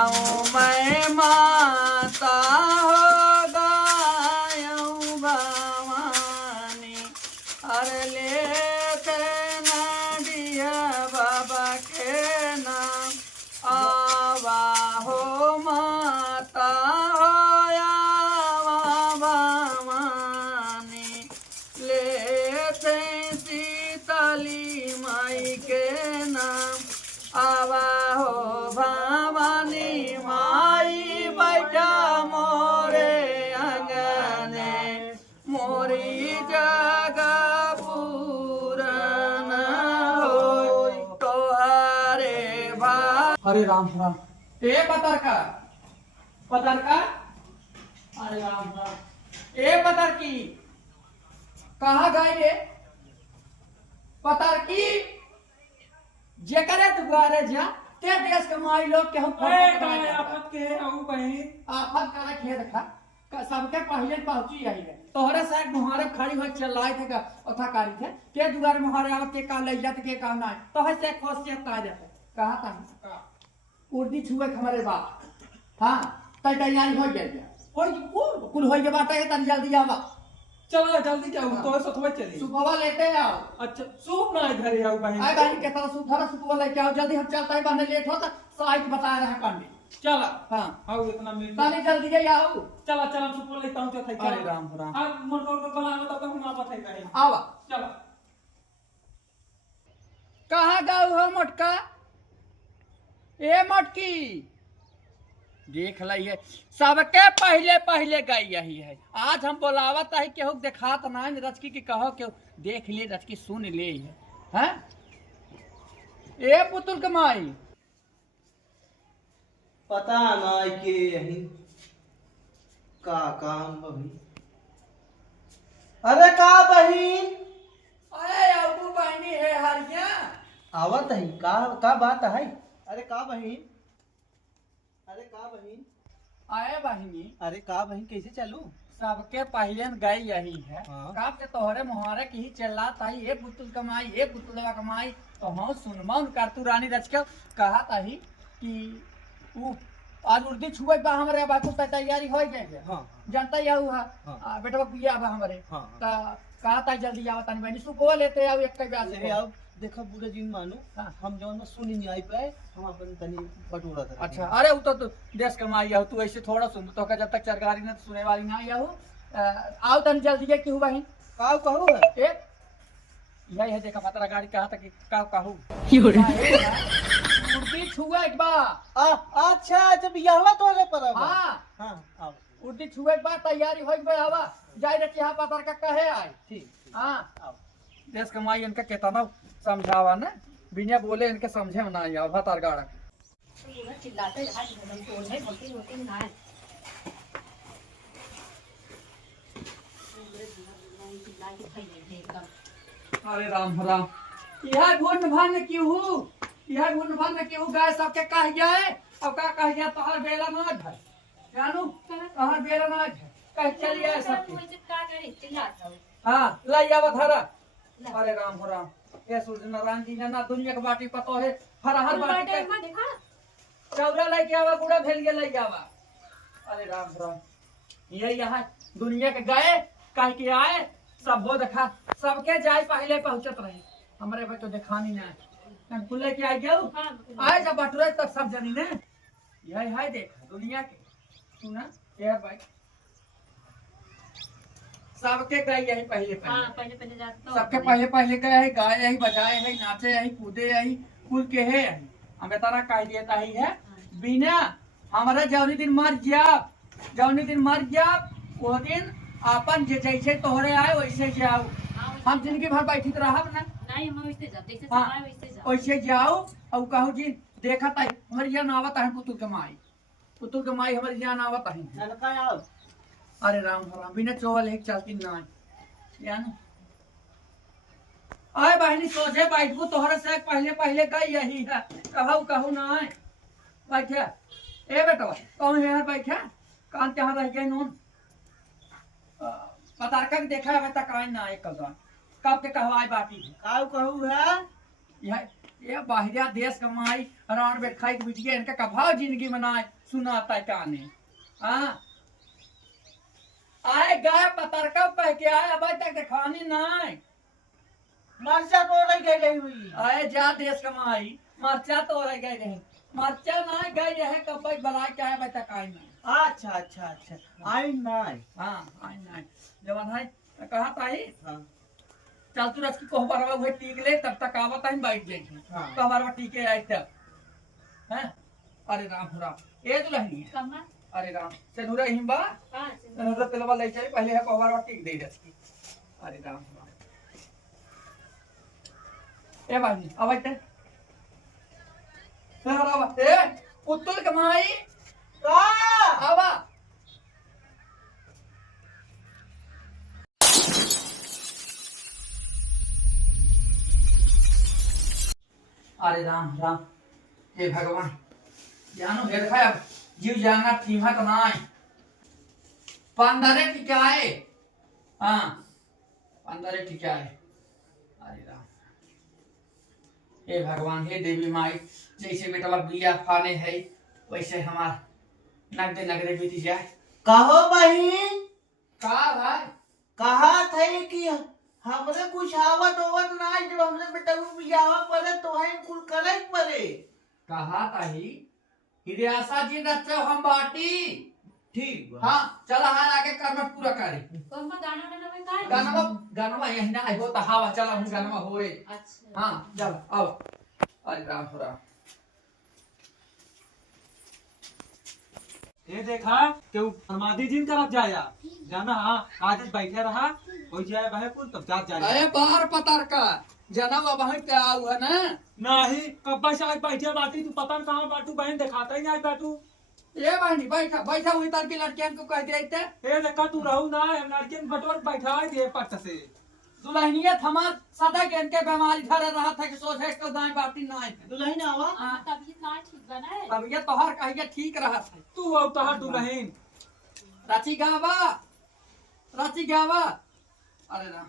गाँव में माता हो गायऊ भवानी अरे लेते नदिया बाबा के नाम आवा हो माता हो आवा भवानी लेते सीतली माई के नाम आवा हो भवानी माई बैठा मोरे अंगने मोरी जगह पूरन हो तोहरे भा हरे राम राम ए पतारका अरे राम राम ए पतार की कहाँ गई रे पतार की जेकरे दुआरे जा ते देश के माई लोग के हम आफत के आऊ बहन आफत करे खे देखा सबके पहले पहुंची यही है तोहरे से मुहारे खड़ी हो चलाए थे ओथा कारी थे के दुआरे मुहारे आवत के का ले जात के का ना तोहे से खोसियत ता जाते कहा था उर्दी छुए हमारे बाप हां तै तैयारी हो गई होई कुल होई के बात है तन जल्दी आवा चलो जल्दी जाओ तो सतवा चली सुपवा लेते आओ अच्छा सूप ना घरे आओ बहन आए बहन के तरह सुपवा सुपवा लेके आओ जल्दी हम चलते हैं बने लेट होता साइड बता रहे हैं पंडित चला हां आओ इतना मिल ताली जल्दी जाइए आओ चला चला सूप लेता हूं चल अरे राम राम अब मोटर को बना बता हूं ना बताई बहन आवा चला कहाँ गाँव हो मोटका ए मोटकी देख लिये सबके पहले पहले गई यही है आज हम बोलावत है केहू देखात ना रचकी की कहो के देख ले रचकी सुन ले हैं ए पुतुल कमाई पता ना के यही का काम बही अरे का बहिन अरे अबू बहनी है हरिया आवत है का बात है अरे का बहिन अरे का बहिन आए बहनी अरे का बहिन कैसे चलू सबके पहले गई यही है हाँ। का के तोहरे मुहारे की ही चला ताई ए पुतुल कमाई ए पुतुलवा कमाई तो हम सुनमा उन करतू रानी रच के कहा ताही कि ऊ आज उर्दी छुए बा हमरे बाकू तैयारी हो गई हां जनता या हुआ हाँ। बेटवा पिया बा हमरे हाँ। ता कहा ताई जल्दी आओ तनी बहनी सुको लेते आओ एक कई अरे से आओ देखा बुरा जिन मानो हाँ। हम जौन में सुनी नहीं आई पाए हम अपन तनी बटोरा था अच्छा अरे वो तो देश कमाई आओ तू ऐसे थोड़ा सुन तो जब तक चरगारी ने सुने वाली ना आई आओ तनी जल्दी के क्यों बहन का कहू है ए यही है देखा पतरा गाड़ी कहा था कि का कहू उर्दी छुए एक बा अच्छा जब यहवा तो रे पर हां हां आओ उर्दी छुए एक बा तैयारी होई बे हवा जाई रे यहाँ पतर का कहे आई ठीक हां आओ देश कमाई इनका कहता ना समझावा ना बिना बोले इनके समझे ना आया भतार गाड़ा चिल्लाते बोलती होती ना अरे राम राम यह गुण भान क्यों यह गुण भान क्यों गए सबके कह गए अब का कह गया तोहर बेला ना है जानू तोहर बेला ना है कह चल गए सबके हां लाई आवा थारा अरे राम राम ये सूर्य नारायण जी ना दुनिया के बाटी पतो है हर बाटी के चौरा लेके आवा गुड़ा भेल के लेके आवा अरे राम राम ये यहाँ दुनिया के गए कह के आए सब वो देखा सबके जाए पहले पहुंचत रहे हमारे भाई तो दिखानी ना कुल्ले के आ गया आए जब बटुरे तक सब जनी ने यही है देख दुनिया के सुना यार भाई सबके गए यही पहले पहले सबके पहले पहले गए है गाय यही बजाए है नाचे यही कूदे यही कुल के है यही हमें तारा कह देता ही है बिना हमारा जौनी दिन मर जाब वो दिन अपन जैसे तोहरे आए वैसे जाओ हम जिंदगी भर बैठी रहब ना वैसे जाओ और कहू जी देखा था हमारी जान आवत है पुतुल के माई हमारी जान आवत है नलका आओ अरे राम राम बिना चोवल एक चलती ना यानी आए बहनी सोझे बैठबू तोहरे से पहले पहले गई यही है कहू ना आए बैठा ए बेटा कौन है बैठा कान कहाँ रह गए नून पतारका के देखा है तक ना एक कल कब के कहवाई बाटी काऊ कहू है यह ये बाहरिया देश कमाई रान बैठाई के बिटिया इनका कभाव जिंदगी बनाए सुनाता है काने हाँ आए गए पतरका पह के आए अब तक दिखानी नहीं मर्चा तो नहीं गई हुई। आए जा देश कमाई मर्चा तो रह गए रहे मर्चा ना गए है कब बना के आए तक आई नहीं अच्छा अच्छा अच्छा आई नहीं। हाँ आई नहीं जवान है कहा ताई हाँ चल तू रस की कोहबरवा हुए टीक ले तब तक आवत है बैठ जाएगी हाँ। कोहबरवा टीके आई तब हैं अरे राम राम ए दुल्हनी है कम्मा अरे राम सेनुरा हिम्बा हाँ सेनुरा तेलवा ले चली पहले है कोहबरवा टीक दे रस की अरे राम राम ए बानी आवत है आवा ए पुतुल कमाई का आवा अरे राम राम हे भगवान जानो हेर खाया जीव जाना कीमत नाय पंदरे टिकाए हाँ पंदरे टिकाए अरे राम हे भगवान हे देवी माई जैसे बेटा बिया फाने है वैसे हमार नगदे नगरे बीती जाए कहो बहन का भाई कहा थे कि हमरे कुछ आवत होवत ना जब हमरे बेटा को बियाह पड़े तो है कुल करे पड़े। कहा ताही हिरियासा जी रचो हम बाटी ठीक बा। हाँ चला हाँ आगे कर्म पूरा करे कम्मा दाना दाना में काय गानवा गानवा यही ना हो तो हवा चला हूँ गानवा होए अच्छा हाँ चल आओ अरे राम राम ये देखा क्यों समाधि जिन तरफ जाया जाना हाँ आज बैठे रहा हो जाए वह कुल तब जात जाए अरे बाहर पतर का जनम अब वहीं पे आऊ है ना नहीं कब से आज बैठे बाटी तू पता कहाँ बाटू बहन दिखाता ही नहीं बाटू ये बहनी बैठा बैठा हुई तर की लड़कियन को कह दे ये देखा तू रहू ना लड़कियन बटवर बैठा दिए पट से दुल्हनिया थमा सदा के इनके बीमारी धरे रहा था कि सोचे को दाएं बाटी ना है दुल्हन आवा तबीयत ना ठीक बना है तबीयत तो हर कहिए ठीक रहा था तू अब तहार दुल्हन राची गावा अरे राम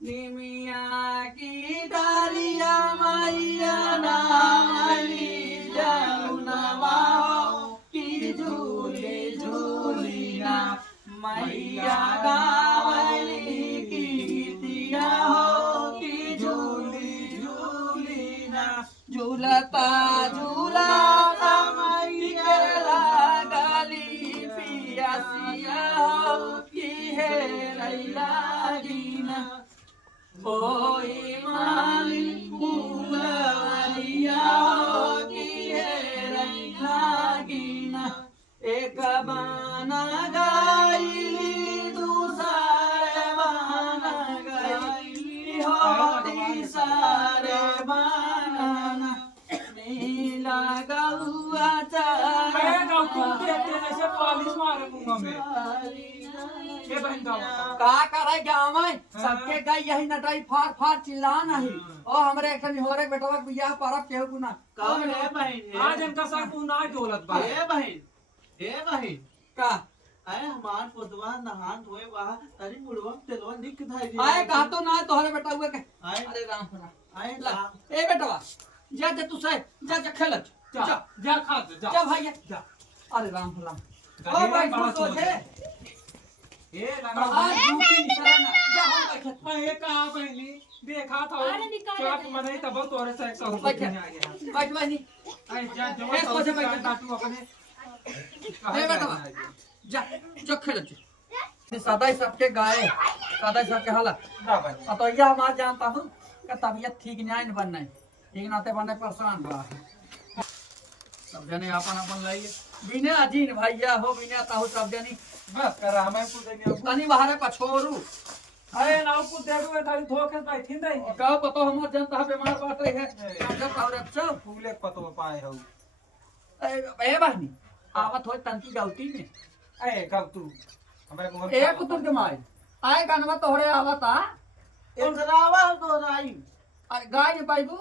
निमिया की डालिया मैया नामली जमुनवा की झूले झूलिना मैया गावली की दिया हो की झूली झूलिना झूलता झूलता मैया लागली पियासिया हो की है रैलागीना ओई मालिक बुलवैया की है रैलागीना एक बाना गाइली दूसरे बाना गाइली हो तीसरे बाना नीला गौआ मैं गाँव तुम देखते ऐसे पालिश मारे मुंह में ये बहन गाँव का करे गाँव में सबके गई यही नटाई फाड़ फाड़ चिल्ला नहीं ओ हमरे एक होरे बेटवा के बियाह परब केहू गुना कौन है बहन आज इनका सब मुंह ना डोलत बा हे बहन का आए हमार पुतवा नहान धोए वहा तरी मुड़वा तेलवा निक धाई आए कहा तो ना तोहरे बेटा हुए के आए अरे राम राम आए ला ए बेटवा जा जा तू से जा खेल जा जा खा जा जा भैया जा अरे राम राम गधे ओ भाई बड़ा तू सोचे ये कहा लगा ड्यूटी निकला ना जा हम बैठे ये कहा पहली देखा था अरे निकाल चाट दे। बनाई तब तोरे से 100 रुपए बैठ आ गया बैठ बहनी आई जा जो एक सोचे बैठ। काटू अपने ए बेटवा जा जो खेल सदा ही सबके गाय सदा ही सबके हाला जा भाई तो यह हमारा जानता हूँ कि तबीयत ठीक नहीं बनना है ठीक नाते बनने परेशान बा सब जने अपन अपन लाइए बिना अजीन भैया हो बिना ताहू सब जनी बस कर हमें कुछ देंगे तनी बाहर पछोरू अरे नाउ कुछ दे दो खाली धोखे बैठी नहीं का पतो हमर जनता बीमार बात रही है जब ताहू रक्षा फूले पतो पाए हो ए बहनी आवत हो तंती गलती में ए कब तू हमारे मोहन ए पुत्र के माई आए गनवा तोहरे आवता एकरावा दोराई गाय ने पाइबू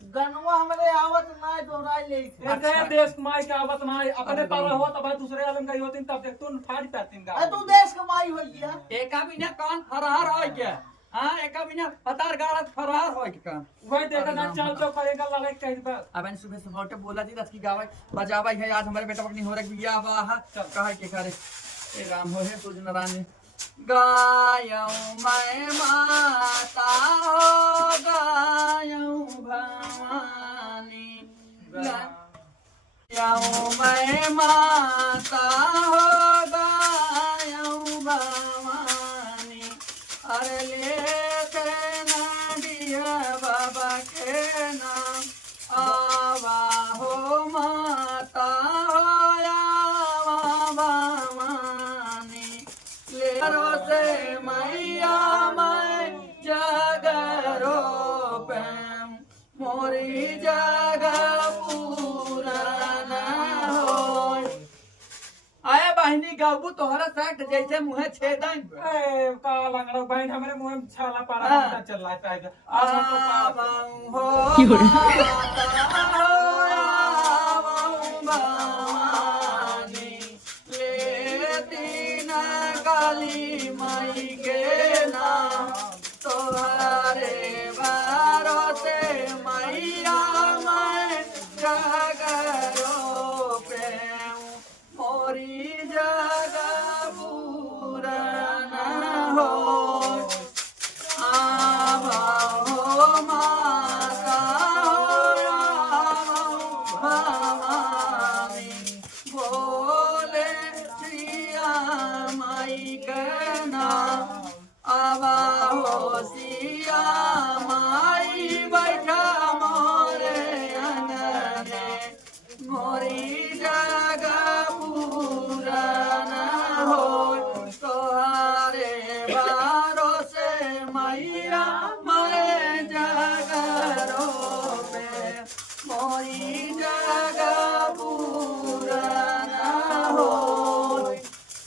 गनवा हमरे आवत ना दोराई ले ये गए देश कमाई के आवत ना अपने पर हो तब दूसरे आलम गई होती तब देख तू फाड़ पातीन गा तू देश कमाई हो गया एक भी ना कान फरहर हो गया हाँ एक बिना हतार गाड़ा फरार हो के काम वही देखा ना चल तो करेगा लड़ाई कहीं पर। अब इन सुबह सुबह उठे बोला जी रथ की गावे बजावा है आज हमारे बेटा पत्नी हो रही बिया वाह कह के करे ए राम हो है सूरज नारायण गायऊं मैं माता हो गायऊं भवानी गायऊं मैं माता हो गायऊं भवानी अरे लेते नदिया बाबा के नाम आवा हो माता हो आवा भवानी लेरो से मैया मैं जगरो प्रेम मोरी जग पूरा न होय आया बहनी गाबू तोहरा साथ जैसे मुँह छेदन ए का लंगड़ा बहन हमारे मुंह में छाला पारा पता चल रहा है टाइगर आज हम तो आवाऊं हो भवानी लेती न काली माई के नाम तोहरे भरोसे मैया मैं जगरो प्रेम मोरी जग पूरा न हो आवाओ माता भवानी बोले श्रिया माई के नाम आवाओ सिया माई बैठा मोरे अंगने मोरी जग पूरा न हो तोहारे भरोसे मैया मैं जगरो पे मोरी जग पूरा न हो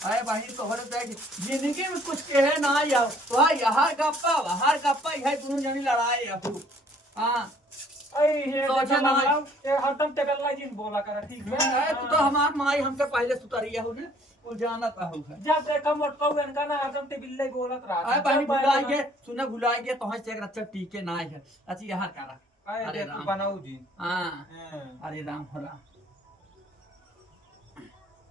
अरे भाई तोहरे से जिंदगी में कुछ कहे ना या वह यहाँ गप्पा यह दोनों जनी लड़ाई रहू हाँ ये सोचा ना ये हरदम टेकल जिन बोला कर ठीक है तू तो हमार माई हमसे पहले सुतरिया हो ने वो जानत आहू है जब देखा मोटका इनका ना हरदम ते बिल्ले बोलत रहा अरे बहनी भुलाए के सुने भुलाए के तोहर से एक रच्चा टीके ना है अच्छी यहाँ करा अरे अरे देख राम। बनाऊ जी हाँ अरे राम हो राम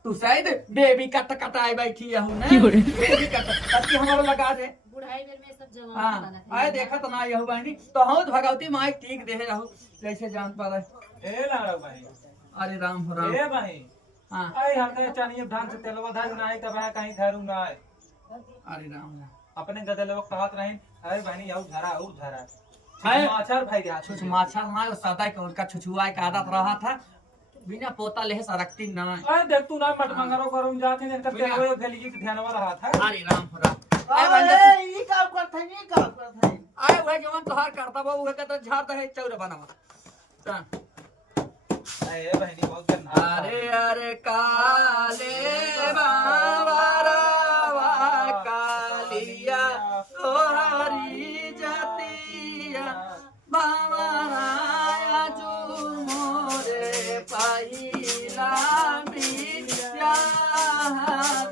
तू शायद बेबी कट आए बैठी हूँ ना बेबी कट अच्छी हमारा लगा दे बुढ़ाई बेर में सब जवान हाँ वाला आए देखा तो ना यहू बहनी तो हूँ भगवती माई ठीक दे रहू जैसे जान पा रहे ए लाड़ा भाई अरे राम हो राम ए भाई हाँ आई हरदम चाहिए ढंग से तेलवा धाज ना आई तब कहीं धरू ना आए अरे राम अपने गदलवा कहत रही अरे बहनी आउ धरा है। माछर भाई रहा छुछ माछा ना सदा के उनका छुछुआ का आदत रहा था बिना पोता ले सरकती ना अरे देख तू ना मट मंगरो करूं जाते हैं इनका तेलवा भेली की ध्यानवा रहा था अरे राम हो राम अरे ये काम करते हैं, ये काम करते हैं। आए वह जवन तोहार करता बा उहे का झाड़ है चौर बनावा ए बहनी बहुत गंदा अरे अरे काले बाबा कालिया तोहरी जतिया बाबा जू मोरे पहिला बिया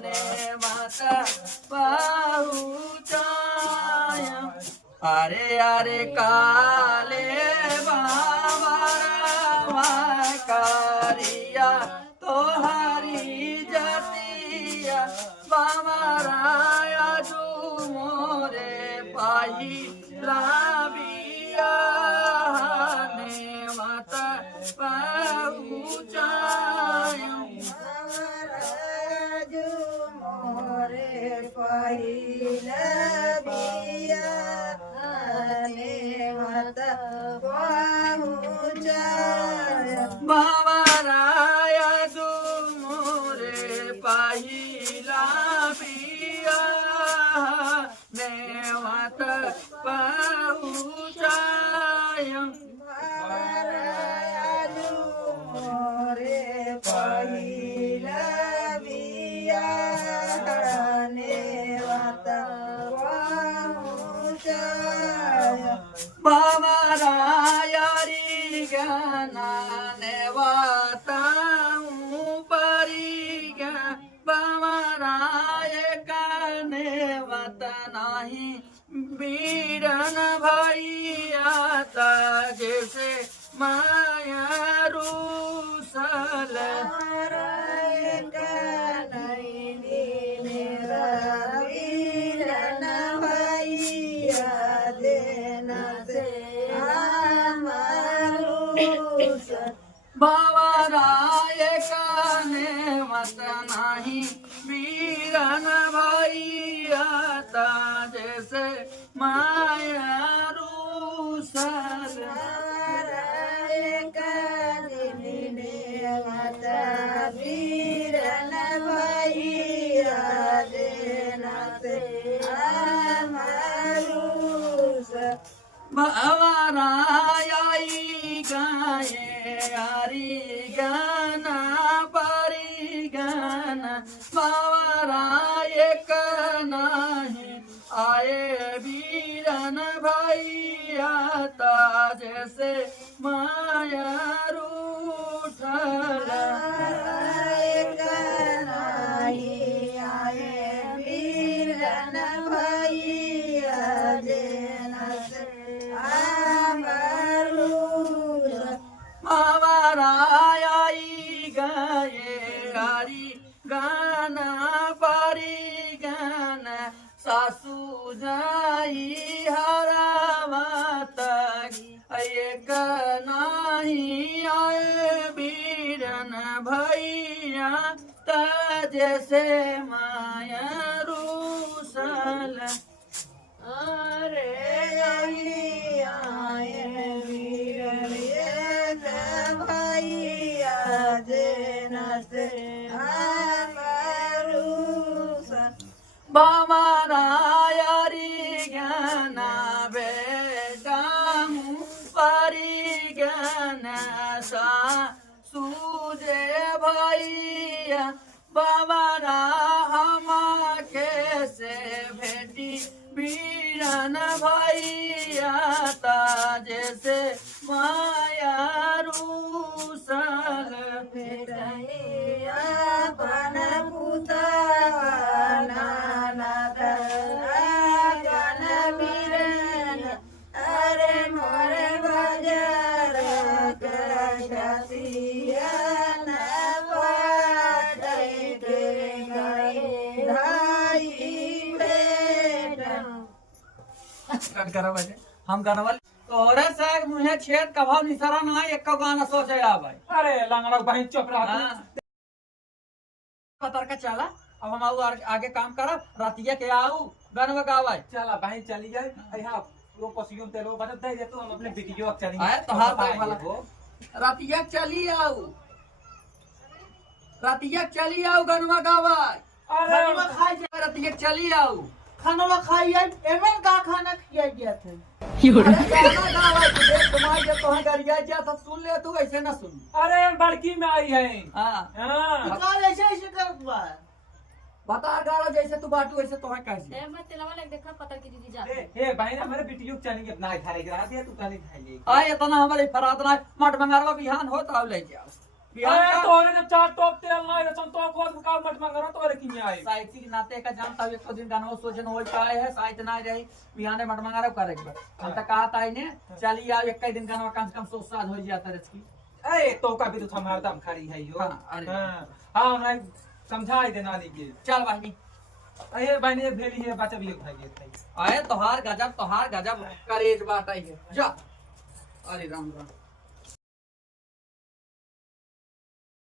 ने माता पहुँचाया अरे अरे काले बाबा कारिया तोहारी जतिया बाबा जू मोरे पाई लाबिया ने माता पहुँचाया बाबा जू मोरे पहिला पिया ने माता पहुँचाया बाबा यारी गाना ने वाता परी गा नहीं वीरन भैया ता जैसे माया रूसल भवराई गाये हरि गाना परि गाना भवराय नहीं आए वीरन भैया ता जैसे माया रूठल भवराई गाये हरि गाना परि गाना सासू जाई हरा माता एक नहीं आए वीरन भैया ता जैसे माया रूसल अरे भवरायरी ज्ञाना बेटा परि ज्ञाना सा सूजे भैया भवरा हम कैसे भेटी वीरन भैया ता जैसे माया रूसल कट करा बजे हम गाना वाले तोरे से मुझे छेद कभाव निसरा ना एक गाना सोचे आ भाई अरे लंगड़ा बहन चुप रहा पतर का चला अब हम आगे काम करब रातिया के आऊ गाना गावाई चला बहन चली जाए यहाँ वो पसियों तेलो बता दे तो हम अपने वीडियो चलेंगे आए तो हाथ दे वाला रातिया चली आऊ रातिया चली आऊ गाना गावाई अरे रातिया चली आऊ खाना खाइए एमन का खाना खिया गया थे सुन ले तू ऐसे ना सुन अरे बड़की में आई है हाँ काल ऐसे ऐसे कर हुआ बता गाड़ा जैसे तू बाटू ऐसे तो है कैसे ए मत तेलवा लग देखा पता की दीदी जा ए बहन हमारे वीडियो चलेंगे अपना खाने के रात है तू खाने खाइए आए इतना हमारे फरात ना मट मंगारवा बिहान होता ले जाओ अरे तोरे जब चार टॉप तेल ना है तो को मुका मत मंगरो तोरे की में आई साहित्य के नाते का जानता हूं एक दिन गाना सोचन होल पाए है साहित्य ना रही बिहाने मट मंगारव करेगा हम त कहा ताई ने चली आ एक दिन गाना कम से कम 100 साल हो जाता रचकी ए तो का भी तो हमारा दम खड़ी है यो हां नहीं समझाई देना दी के चल भाई अरे बहन ये भेली है बच्चा भी खाइए आए तोहार गजब करेज बात है जा अरे राम राम